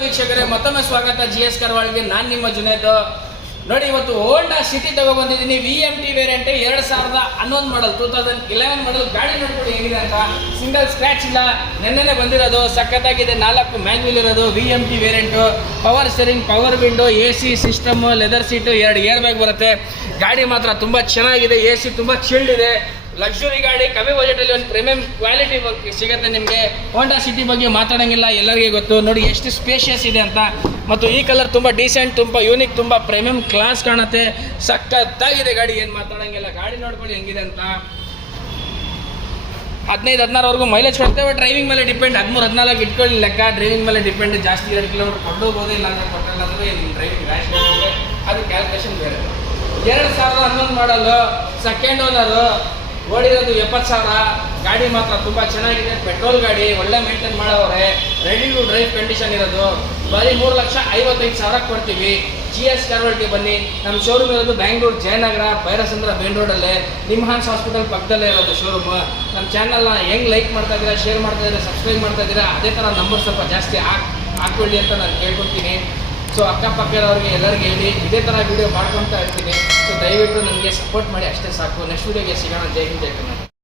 ವೀಕ್ಷಕರೇ ಮತ್ತೊಮ್ಮೆ ಸ್ವಾಗತ GS ಕಾರ್ವಾಳ್ಗೆ. ನಾನು ನಿಮ್ಮ ಜುನೇದ್. ನೋಡಿ, ಇವತ್ತು ಹೋಂಡಾ ಸಿಟಿ ತಗೊಬಂದಿದ್ದೀನಿ. VMT ವೇರಿಯಂಟ್ 2011 ಮಾಡಲ್, 2011 ಮಾಡಲ್. ಗಾಡಿ ನೋಡ್ಕೊಳ್ಳಿ ಹೇಗಿದೆ ಅಂತ. ಸಿಂಗಲ್ ಸ್ಕ್ರಾಚ್ ಇಲ್ಲ, ನೆನ್ನೆನೆ ಬಂದಿರೋದು. ಸಖತ್ತಾಗಿದೆ. 4 ಮ್ಯಾನ್ಯುವಲ್ ಇರೋದು. VMT variant, power steering, power window, AC system, leather seat, 2 air bag ಬರುತ್ತೆ. ಗಾಡಿ ಮಾತ್ರ ತುಂಬಾ ಚೆನ್ನಾಗಿದೆ. AC ತುಂಬಾ ಚಿಲ್ಡ್ ಇದೆ. ಲಕ್ಸುರಿ ಗಾಡಿ, ಕಮ್ಮಿ ಬಜೆಟಲ್ಲಿ ಒಂದು ಪ್ರೀಮಿಯಂ ಕ್ವಾಲಿಟಿ ಸಿಗುತ್ತೆ ನಿಮಗೆ. ಹೋಂಡಾ ಸಿಟಿ ಬಗ್ಗೆ ಮಾತಾಡೋಂಗಿಲ್ಲ, ಎಲ್ಲರಿಗೂ ಗೊತ್ತು. ನೋಡಿ ಎಷ್ಟು ಸ್ಪೇಷಿಯಸ್ ಇದೆ ಅಂತ. ಮತ್ತು ಈ ಕಲರ್ ತುಂಬ ಡೀಸೆಂಟ್, ತುಂಬ ಯೂನಿಕ್, ತುಂಬ ಪ್ರೀಮಿಯಂ ಕ್ಲಾಸ್ ಕಾಣುತ್ತೆ. ಸಖತ್ತಾಗಿದೆ ಗಾಡಿ, ಏನು ಮಾತಾಡೋಂಗಿಲ್ಲ. ಗಾಡಿ ನೋಡ್ಕೊಳ್ಳಿ ಹೆಂಗಿದೆ ಅಂತ. 15-16ವರೆಗೂ ಮೈಲೇಜ್ ಕೊಡ್ತೇವೆ. ಡ್ರೈವಿಂಗ್ ಮೇಲೆ ಡಿಪೆಂಡ್. 13-14 ಇಟ್ಕೊಳ್ಳಿ ಲೆಕ್ಕ. ಡ್ರೈವಿಂಗ್ ಮೇಲೆ ಡಿಪೆಂಡ್. ಜಾಸ್ತಿ 2 ಕಿಲೋಮೀಟರ್ ಕೊಂಡೋಗ್ಬೋದು, ಇಲ್ಲ ಅಂದರೆ ಕೊಟ್ಟಿಲ್ಲ ಅಂದರೆ ನಿಮ್ಮ ಡ್ರೈವಿಂಗ್ ರ್ಯಾಶ್ ಆಗುತ್ತೆ. ಅದು ಕ್ಯಾಲ್ಕುಲೇಷನ್ ಬೇರೆ. 2011 ಮಾಡಲು, ಸೆಕೆಂಡ್ ಓನರು, ಓಡಿರೋದು 70,000. ಗಾಡಿ ಮಾತ್ರ ತುಂಬ ಚೆನ್ನಾಗಿದೆ. ಪೆಟ್ರೋಲ್ ಗಾಡಿ, ಒಳ್ಳೆ ಮೇಂಟೈನ್ ಮಾಡೋವ್ರೆ. ರೆಡಿ ಟು ಡ್ರೈವ್ ಕಂಡೀಷನ್ ಇರೋದು. ಬರೀ 3,55,000 ಕೊಡ್ತೀವಿ. GS ಕಾರ್ವಾಳ್ಗೆ ಬನ್ನಿ. ನಮ್ಮ ಶೋರೂಮ್ ಇರೋದು ಬ್ಯಾಂಗ್ಳೂರು ಜಯನಗರ, ಭೈರಸಂದ್ರ ಮೇನ್ ರೋಡಲ್ಲೇ, ನಿಮ್ಹಾನ್ಸ್ ಹಾಸ್ಪಿಟಲ್ ಪಕ್ಕದಲ್ಲೇ ಇರೋದು ಶೋರೂಮ್. ನಮ್ಮ ಚಾನಲ್ನ ಹೆಂಗೆ ಲೈಕ್ ಮಾಡ್ತಾ ಇದ್ದೀರಾ, ಶೇರ್ ಮಾಡ್ತಾ ಇದ್ದೀರಾ, ಸಬ್ಸ್ಕ್ರೈಬ್ ಮಾಡ್ತಾ ಇದ್ದೀರಾ, ಅದೇ ಥರ ನಂಬರ್ ಸ್ವಲ್ಪ ಜಾಸ್ತಿ ಹಾಕ್ಕೊಳ್ಳಿ ಅಂತ ನಾನು ಕೇಳ್ಕೊತೀನಿ. ಸೊ ಅಕ್ಕಪಕ್ಕ ಇರೋರಿಗೆ ಎಲ್ಲರಿಗೆ ಹೇಳಿ, ಇದೇ ಥರ ವೀಡಿಯೋ ಮಾಡ್ಕೊತಾ ಇರ್ತೀನಿ. ಸೊ ದಯವಿಟ್ಟು ನನಗೆ ಸಪೋರ್ಟ್ ಮಾಡಿ, ಅಷ್ಟೇ ಸಾಕು. ನೆಕ್ಸ್ಟ್ ವೀಡಿಯೋಗೆ ಸಿಗೋಣ. ಜೈ ಹಿಂದ್, ಜೈ ಕರ್ನಾಟಕ.